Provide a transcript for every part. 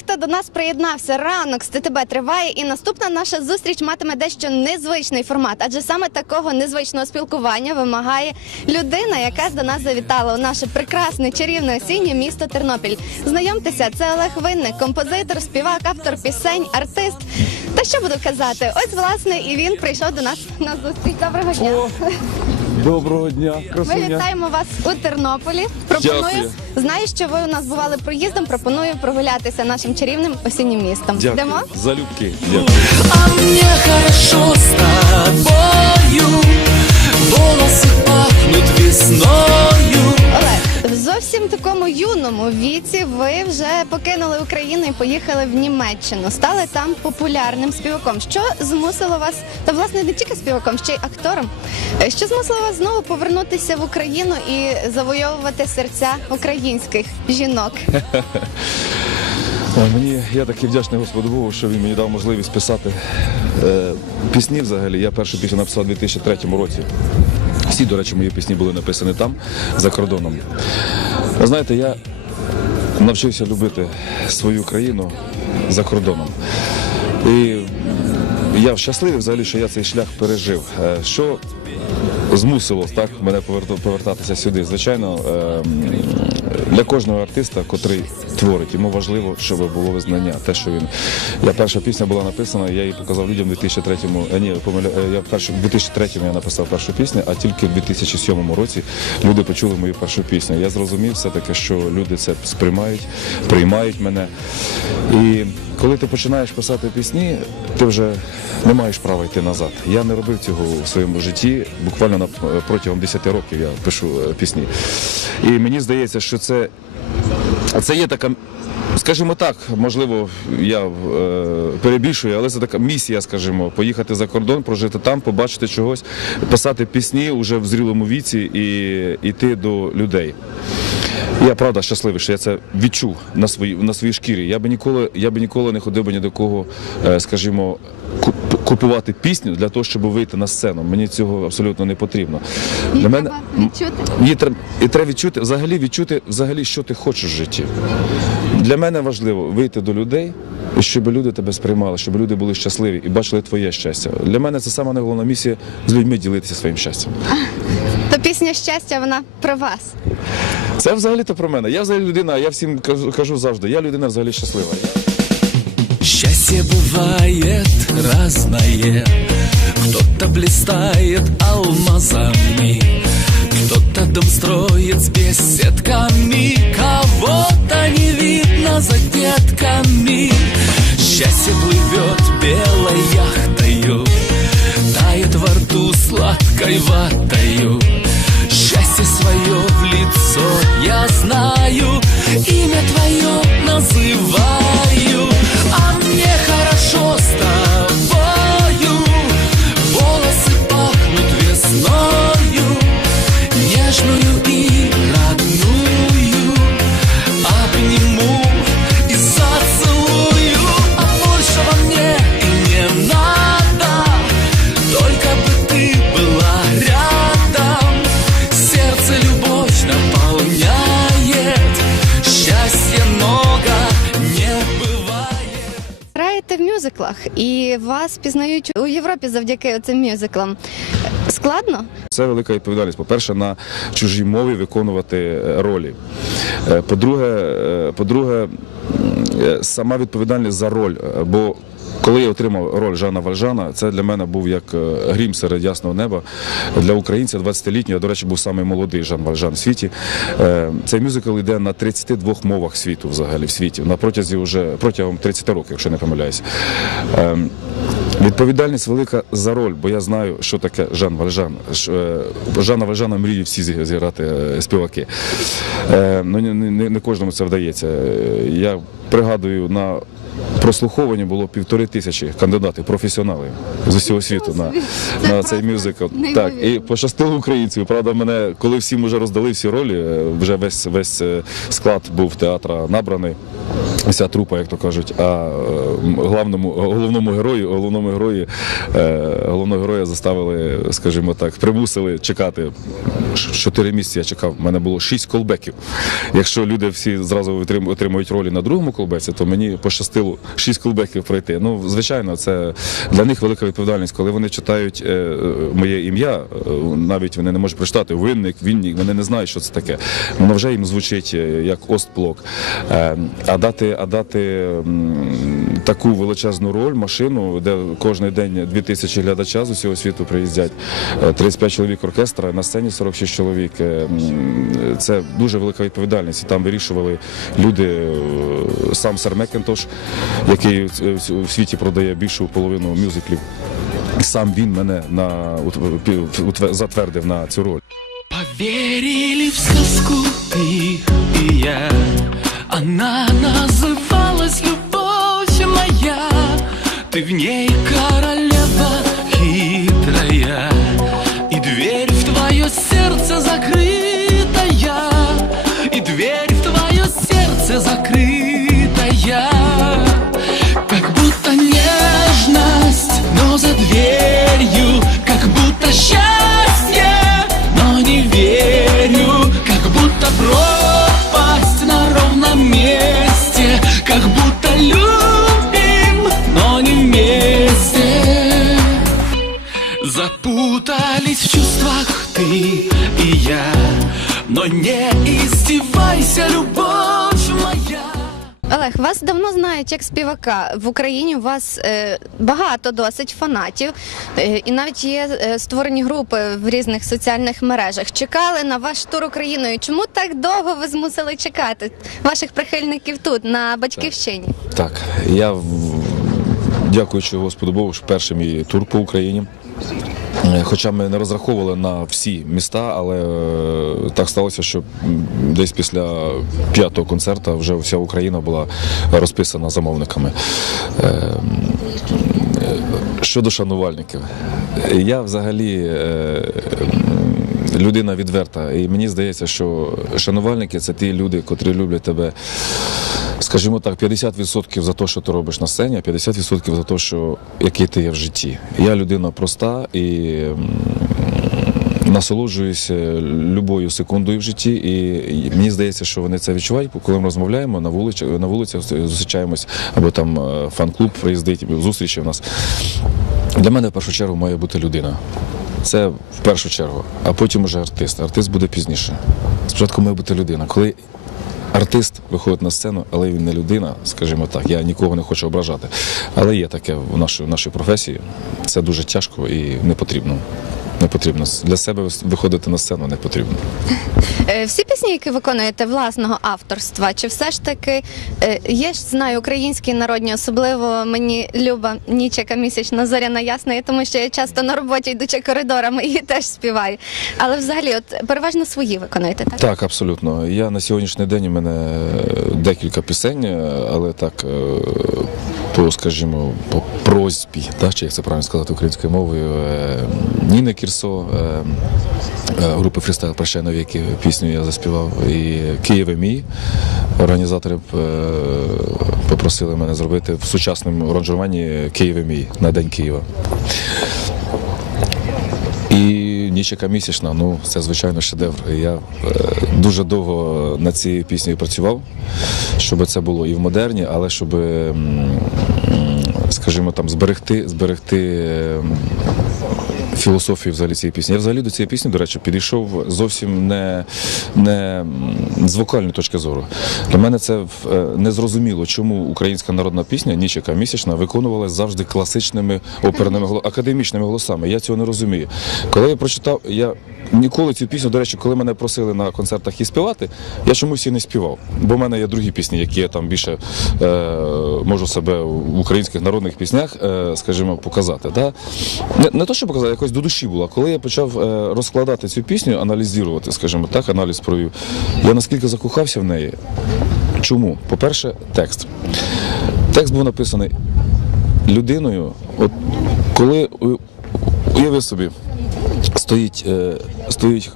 хто до нас приєднався. Ранок з ТТБ триває, і наступна наша зустріч матиме дещо незвичний формат, адже саме такого незвичного спілкування вимагає людина, яка до нас завітала у наше прекрасне чарівне осіннє місто Тернопіль. Знайомтеся, це Олег Винник, композитор, співак, автор пісень, артист. Та що буду казати? Ось власне і він прийшов до нас на зустріч. Доброго дня. О, доброго дня, Ми вітаємо вас у Тернополі. Пропоную Дякую. знаю, що ви у нас бували проїздом. Пропоную прогулятися нашим чарівним осіннім містом. Дякую. Йдемо? Залюбки. Дякую. А мені хорошо з тобою юному віці ви вже покинули Україну і поїхали в Німеччину. Стали там популярним співаком. Що змусило вас, та власне не тільки співаком, ще й актором. Е, Що змусило вас знову повернутися в Україну і завойовувати серця українських жінок? Мені я такий вдячний Господу Богу, що він мені дав можливість писати е, пісні взагалі. Я першу пісню написав у 2003 році. Всі, до речі, мої пісні були написані там, за кордоном. Знаєте, я навчився любити свою країну за кордоном. І я щасливий взагалі, що я цей шлях пережив. Е, Що змусило так мене повертатися сюди. Звичайно, ем, для кожного артиста, котрий творить, йому важливо, щоб було визнання. Те, що він я перша пісня була написана, я її показав людям у 2003-му. е, Ні, помиля... е, я першу в 2003-му я написав першу пісню, а тільки в 2007 році люди почули мою першу пісню. Я зрозумів все таки, що люди це сприймають, приймають мене. І коли ти починаєш писати пісні, ти вже не маєш права йти назад. Я не робив цього в своєму житті. Буквально протягом 10 років я пишу е, пісні. І мені здається, що це, це є така. Скажімо так, можливо, я е, перебільшую, але це така місія, скажімо, поїхати за кордон, прожити там, побачити чогось, писати пісні вже в зрілому віці і йти до людей. Я правда щасливий, що я це відчув на своїй на своїй шкірі. Я би ніколи, я би ніколи не ходив би ні до кого, е, скажімо, купувати пісню для того, щоб вийти на сцену. Мені цього абсолютно не потрібно. Її Для мене треба відчути. Її треба, і треба відчути, взагалі відчути, взагалі, що ти хочеш в житті. Для мене важливо вийти до людей, і щоб люди тебе сприймали, щоб люди були щасливі і бачили твоє щастя. Для мене це саме найголовна місія з людьми ділитися своїм щастям. То пісня щастя, вона про вас. Це взагалі то про мене. Я взагалі людина, я всім кажу, кажу завжди, я людина взагалі щаслива. Счастье бывает разное Кто-то блистает алмазами Кто-то дом строит с беседками Кого-то не видно за детками Счастье плывет белой яхтою Тает во рту сладкой ватою мюзиклах і вас пізнають у Європі завдяки цим мюзиклам. Складно? Це велика відповідальність. По-перше, на чужій мові виконувати е, ролі. Е, По-друге, е, по-друге, сама відповідальність за роль. Бо коли я отримав роль Жана Вальжана, це для мене був як е, грім серед ясного неба. Для українця 20-літнього, я, до речі, був самий молодий Жан Вальжан в світі. Е, Цей мюзикл йде на 32 мовах світу взагалі в світі. Протязі вже протягом 30 років, якщо не помиляюся. Ем, Відповідальність велика за роль, бо я знаю, що таке Жан Вальжан. Е, Жана Вальжана мріють всі зіграти е, співаки. Е, Ну, не, кожному це вдається. Е, Я пригадую, на прослуховуванні було півтори тисячі кандидатів, професіоналів з усього світу на, на цей мюзикл. Так, і пощастило українців. Правда, мене, коли всім вже роздали всі ролі, е, вже весь, весь е, склад був театра набраний. Вся трупа, як то кажуть, а главному головному герою, головному герої, е, головного героя заставили, скажімо так, примусили чекати. Чотири місяці я чекав. У мене було шість колбеків. Якщо люди всі зразу отримують ролі на другому колбеці, то мені пощастило шість колбеків пройти. Ну, звичайно, це для них велика відповідальність. Коли вони читають е, е, моє ім'я, навіть вони не можуть прочитати винник, вінник, вони не знають, що це таке. Воно вже їм звучить як Остблок. А дати, а дати таку величезну роль, машину, де кожен день 2000 глядача з усього світу приїздять, е, 35 чоловік оркестра, на сцені 46 чоловік. Е, Це дуже велика відповідальність. І там вирішували люди, е, сам Сер Мекентош, який в- світі продає більшу половину мюзиклів. Сам він мене на затвердив на цю роль. Поверили в сказку ты и я Она называлась Ты в ней королева Запутались в чувствах ты и я Но не издевайся, любовь моя Олег, вас давно знають як співака. В Україні у вас е, багато досить фанатів, е, і навіть є е, створені групи в різних соціальних мережах. Чекали на ваш тур Україною. Чому так довго ви змусили чекати ваших прихильників тут, на батьківщині? Так, я в- дякуючи Господу Богу, що перший мій тур по Україні. Е, Хоча ми не розраховували на всі міста, але е, так сталося, що десь після п'ятого концерту вже вся Україна була розписана замовниками. Е, Щодо шанувальників, я взагалі людина відверта, і мені здається, що шанувальники це ті люди, котрі люблять тебе скажімо так, 50% за те, що ти робиш на сцені, а 50% за те, що який ти є в житті. Я людина проста і насолоджуюся любою секундою в житті, і мені здається, що вони це відчувають, коли ми розмовляємо на вулиці, на вулиці зустрічаємось, або там е, фан-клуб приїздить, зустрічі в нас. Для мене в першу чергу має бути людина. Це в першу чергу, а потім уже артист. Артист буде пізніше. Спочатку має бути людина. Коли артист виходить на сцену, але він не людина, скажімо так. Я нікого не хочу ображати. Але є таке в нашій, в нашій професії. Це дуже тяжко і не потрібно. Не потрібно. Для себе виходити на сцену не потрібно. Е, Всі пісні, які виконуєте власного авторства, чи все ж таки е, є ж знаю українські народні, особливо мені люба нічека місячна зоряна ясна, тому що я часто на роботі йдучи коридорами і теж співаю. Але взагалі, от переважно свої виконуєте, так? Так, абсолютно. Я на сьогоднішній день у мене е, декілька пісень, е, але так е, по, скажімо, по просьбі, так, чи як це правильно сказати українською мовою, е, Ніни Кірсо, е, е, групи Фрістайл Прощай навіки пісню я заспівав. І Києве мій. Організатори е, попросили мене зробити в сучасному аранжуванні Києве мій на День Києва. І Нічика місячна, ну це звичайно шедевр. Я е, дуже довго над цією піснею працював, щоб це було і в модерні, але щоб, скажімо, там зберегти, зберегти. ем, Філософію взагалі цієї пісні. Я взагалі до цієї пісні, до речі, підійшов зовсім не, не з вокальної точки зору. Для мене це е, незрозуміло, чому українська народна пісня Нічика місячна виконувалася завжди класичними оперними академічними голосами. Я цього не розумію. Коли я прочитав, я ніколи цю пісню, до речі, коли мене просили на концертах її співати, я чомусь її не співав. Бо в мене є другі пісні, які я там більше е, можу себе в українських народних піснях, е, скажімо, показати. Да? Не, не то, що показати, якось до душі було. Коли я почав е, розкладати цю пісню, аналізувати, скажімо так, аналіз провів, я наскільки закохався в неї. Чому? По-перше, текст. Текст був написаний людиною, от коли уяви собі, стоїть, е, стоїть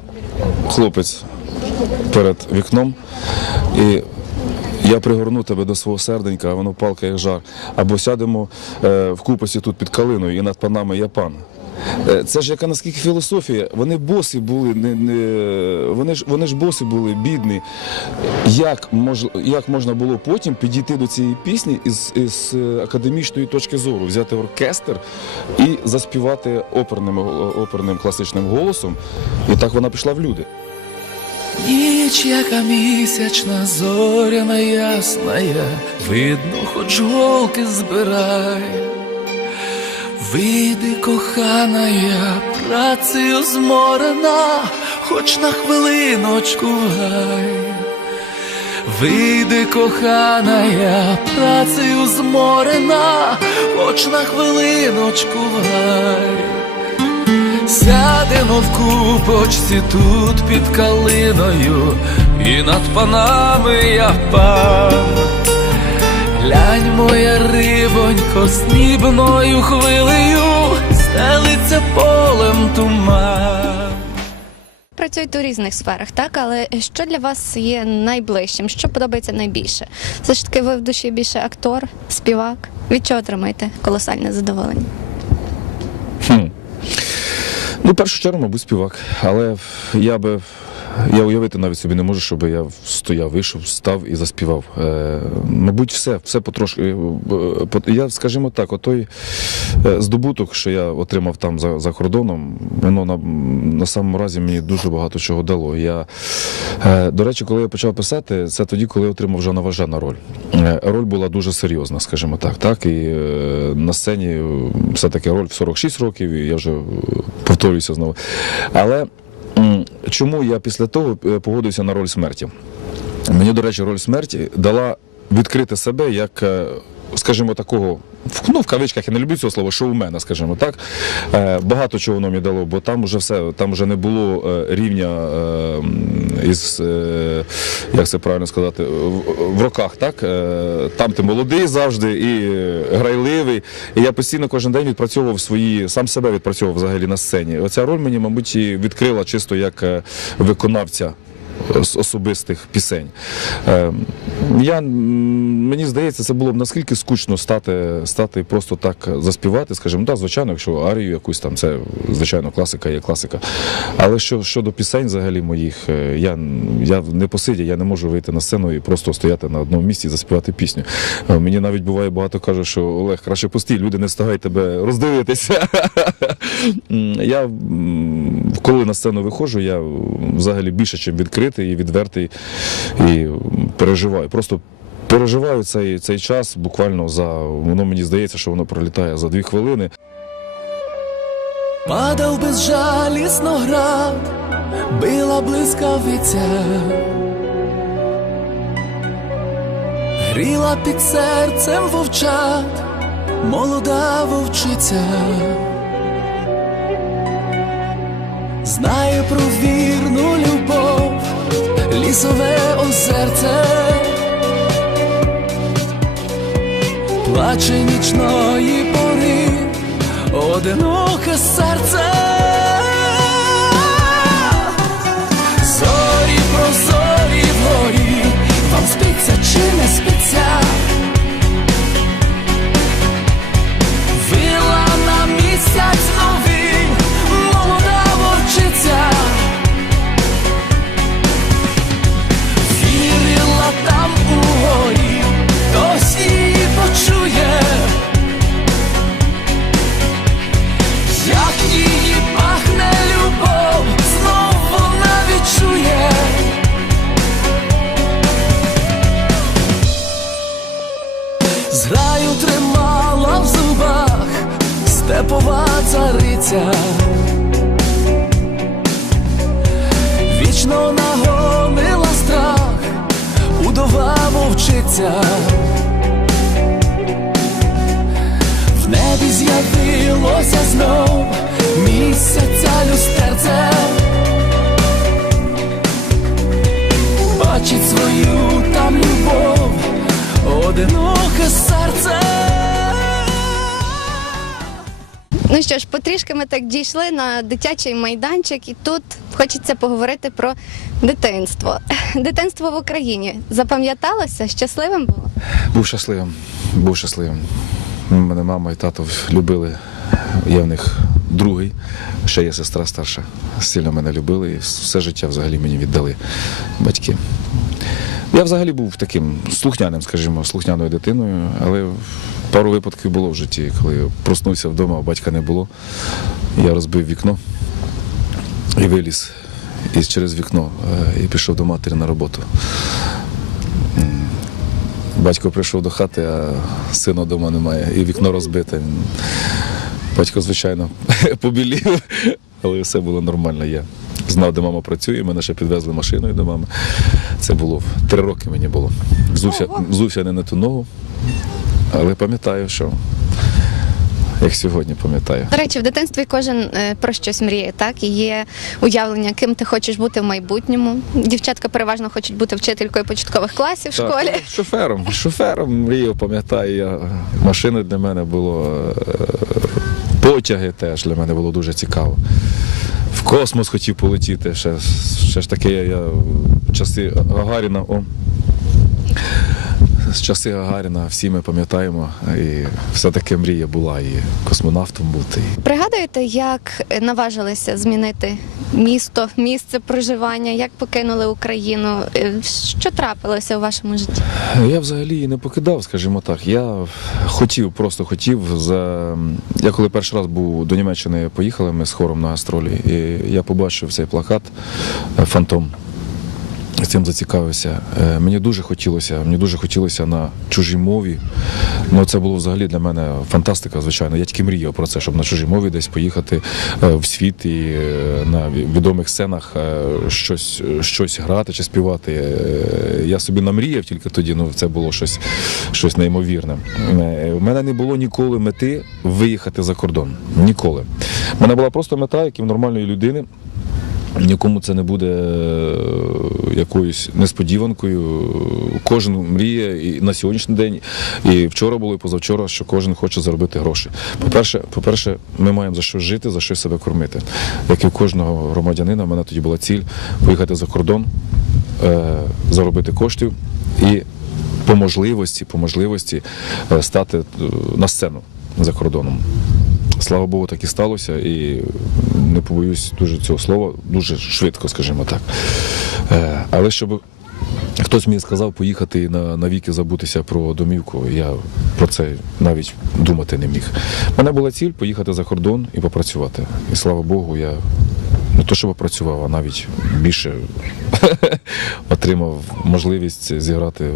хлопець перед вікном, і Я пригорну тебе до свого серденька, а воно палка як жар. Або сядемо е, в купості тут під калиною і над панами я пан. Е, Це ж яка наскільки філософія. Вони боси були, не, не, вони, ж, вони ж боси були, бідні. Як, мож, як можна було потім підійти до цієї пісні із, із е, академічної точки зору, взяти оркестр і заспівати оперним, оперним класичним голосом, і так вона пішла в люди. Ніч, яка місячна, зоряна ясная, видно, хоч голки збирай. Вийди, кохана, я працею зморена, хоч на хвилиночку гай. Вийди, кохана, я працею зморена, хоч на хвилиночку гай. Сядемо в купочці тут під калиною, і над панами я пан. Глянь, моя рибонько, снібною хвилею, стелиться полем туман. Працюєте у різних сферах, так? Але що для вас є найближчим? Що подобається найбільше? Все ж таки, ви в душі більше актор, співак. Від чого отримаєте колосальне задоволення? Ну, першу чергу, мабуть, співак. Але я би. Я уявити навіть собі не можу, щоб я стояв, вийшов, став і заспівав. Е, мабуть, все, все потрошки. Е, Я, скажімо так, отой е, здобуток, що я отримав там за, за кордоном, воно на, на самому разі мені дуже багато чого дало. Я, е, до речі, коли я почав писати, це тоді, коли я отримав Жана Важена роль. Е, роль була дуже серйозна, скажімо так. так і е, на сцені все-таки роль в 46 років, і я вже повторююся знову. Але чому я після того е, погодився на роль смерті? Мені, до речі, роль смерті дала відкрити себе як, е, скажімо, такого. Ну, в кавичках я не люблю цього слова, шоумена, скажімо так. Е, багато чого воно мені дало, бо там вже все, там вже не було е, рівня е, із, як це правильно сказати, в, роках, так? Там ти молодий завжди і грайливий. І я постійно кожен день відпрацьовував свої, сам себе відпрацьовував взагалі на сцені. Оця роль мені, мабуть, відкрила чисто як виконавця особистих пісень. Е, Я, мені здається, це було б наскільки скучно стати, стати просто так заспівати, скажімо, так, звичайно, якщо арію якусь там, це звичайно класика є класика. Але що, щодо пісень взагалі моїх, е, я, я не посидя, я не можу вийти на сцену і просто стояти на одному місці і заспівати пісню. Е, Мені навіть буває багато кажуть, що Олег, краще пусти, люди не встигають тебе роздивитися. Я коли на сцену виходжу, я взагалі більше, ніж відкритий і відвертий і переживаю. Просто переживаю цей, цей час буквально за воно мені здається, що воно пролітає за дві хвилини. Падав безжалісно град, била блискавиця, гріла під серцем вовчат, молода вовчиця. Знає про вірну любов, лісове озерце, плаче нічної пори одиноке серце. Зорі прозорі вгорі, вам спиться чи не спиться? Цариця. Вічно нагонила страх, удова вовчиця. В небі з'явилося знов місяця люстерце. Бачить свою Ну що ж, потрішки ми так дійшли на дитячий майданчик, і тут хочеться поговорити про дитинство. Дитинство в Україні запам'яталося? Щасливим було? Був щасливим, був щасливим. Мене мама і тато любили. Я в них другий, ще є сестра старша. Сильно мене любили і все життя взагалі мені віддали батьки. Я взагалі був таким слухняним, скажімо, слухняною дитиною, але пару випадків було в житті, коли я проснувся вдома, а батька не було. Я розбив вікно і виліз із через вікно е, і пішов до матері на роботу. Батько прийшов до хати, а сина вдома немає, і вікно розбите. Батько, звичайно, побілів, але все було нормально. Я знав, де мама працює, мене ще підвезли машиною до мами. Це було три роки мені було. Взувся, взувся не на ту ногу, але пам'ятаю, що як сьогодні пам'ятаю. До речі, в дитинстві кожен е, про щось мріє, так? І є уявлення, ким ти хочеш бути в майбутньому. Дівчатка переважно хочуть бути вчителькою початкових класів в Так, школі. ну, Шофером. Шофером мріяв, пам'ятаю. Я. Машини для мене було. е, Потяги теж для мене було дуже цікаво. В космос хотів полетіти. Ще, ще ж таке я, часи Гагаріна. О, з часи Гагаріна всі ми пам'ятаємо. І все-таки мрія була і космонавтом бути. Пригадуєте, як наважилися змінити місто, місце проживання, як покинули Україну? Е, Що трапилося у вашому житті? Я взагалі її не покидав, скажімо так. Я хотів, просто хотів. За... Я коли перший раз був до Німеччини, поїхали ми з хором на гастролі, і я побачив цей плакат Фантом. Цим зацікавився. Е, Мені дуже хотілося, мені дуже хотілося на чужій мові. Ну, це було взагалі для мене фантастика, звичайно. Я тільки мріяв про це, щоб на чужій мові десь поїхати е, в світ і е, на відомих сценах щось, щось грати чи співати. Я собі намріяв тільки тоді, ну це було щось, щось неймовірне. У мене не було ніколи мети виїхати за кордон. Ніколи. У мене була просто мета, як і в нормальної людини. Нікому це не буде е, якоюсь несподіванкою. Кожен мріє і на сьогоднішній день, і вчора було, і позавчора, що кожен хоче заробити гроші. По-перше, по-перше, ми маємо за що жити, за що себе кормити. Як і в кожного громадянина, в мене тоді була ціль поїхати за кордон, е, заробити коштів і по можливості, по можливості е, стати на сцену за кордоном. Слава Богу, так і сталося, і не побоюсь дуже цього слова, дуже швидко, скажімо так. Е, Але щоб хтось мені сказав поїхати на, навіки забутися про домівку, я про це навіть думати не міг. У мене була ціль поїхати за кордон і попрацювати. І слава Богу, я не то, що попрацював, а навіть більше отримав можливість зіграти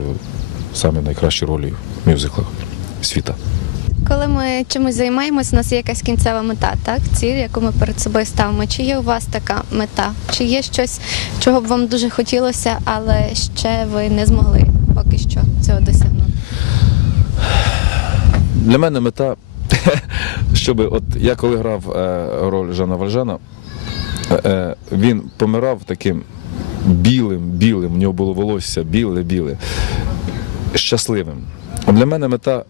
саме найкращі ролі в мюзиклах світа. Коли ми чимось займаємось, у нас є якась кінцева мета, так? Ціль, яку ми перед собою ставимо. Чи є у вас така мета? Чи є щось, чого б вам дуже хотілося, але ще ви не змогли поки що цього досягнути? Для мене мета, щоб от я коли грав е, роль Жана Вальжана, е, е, він помирав таким білим, білим, у нього було волосся біле-біле, щасливим. Для мене мета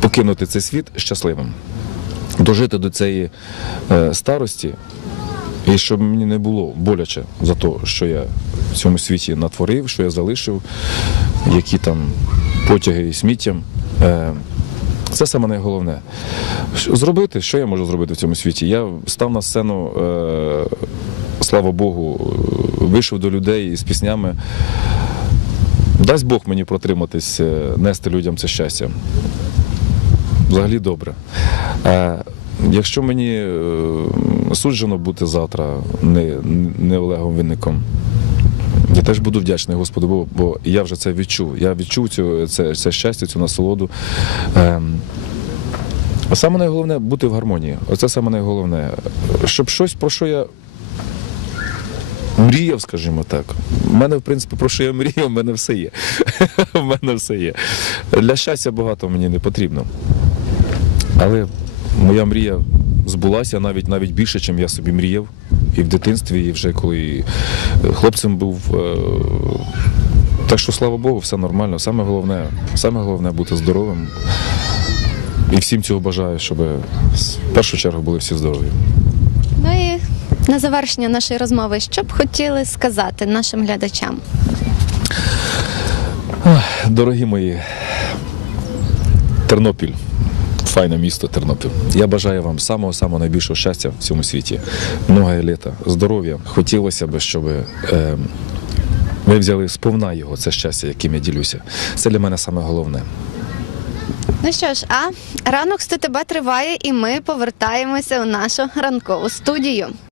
покинути цей світ щасливим, дожити до цієї е, старості. І щоб мені не було боляче за те, що я в цьому світі натворив, що я залишив, які там потяги і сміттям. Е, це саме найголовне. Зробити, що я можу зробити в цьому світі? Я став на сцену, е, слава Богу, вийшов до людей з піснями. Дасть Бог мені протриматись, нести людям це щастя. Взагалі добре. Е, якщо мені е, суджено бути завтра не, не Олегом Вінником, я теж буду вдячний Господу Богу, бо я вже це відчув. Я відчув цю, це, це щастя, цю насолоду. Ем, а саме найголовне бути в гармонії. Оце саме найголовне. Щоб щось, про що я мріяв, скажімо так. У мене, в принципі, про що я мріяв, в мене все є. У мене все є. Для щастя багато мені не потрібно. Але моя мрія збулася навіть навіть більше, ніж я собі мріяв. І в дитинстві, і вже коли хлопцем був. е, Так що, слава Богу, все нормально. Саме головне, саме головне бути здоровим. І всім цього бажаю, щоб в першу чергу були всі здорові. Ну і на завершення нашої розмови, що б хотіли сказати нашим глядачам? Дорогі мої, Тернопіль. Файне місто Тернопіль. Я бажаю вам самого самого найбільшого щастя в цьому світі. Много літа, здоров'я. Хотілося б, щоб е, ви взяли сповна його, це щастя, яким я ділюся. Це для мене саме головне. Ну що ж, а ранок з ТТБ триває, і ми повертаємося у нашу ранкову студію.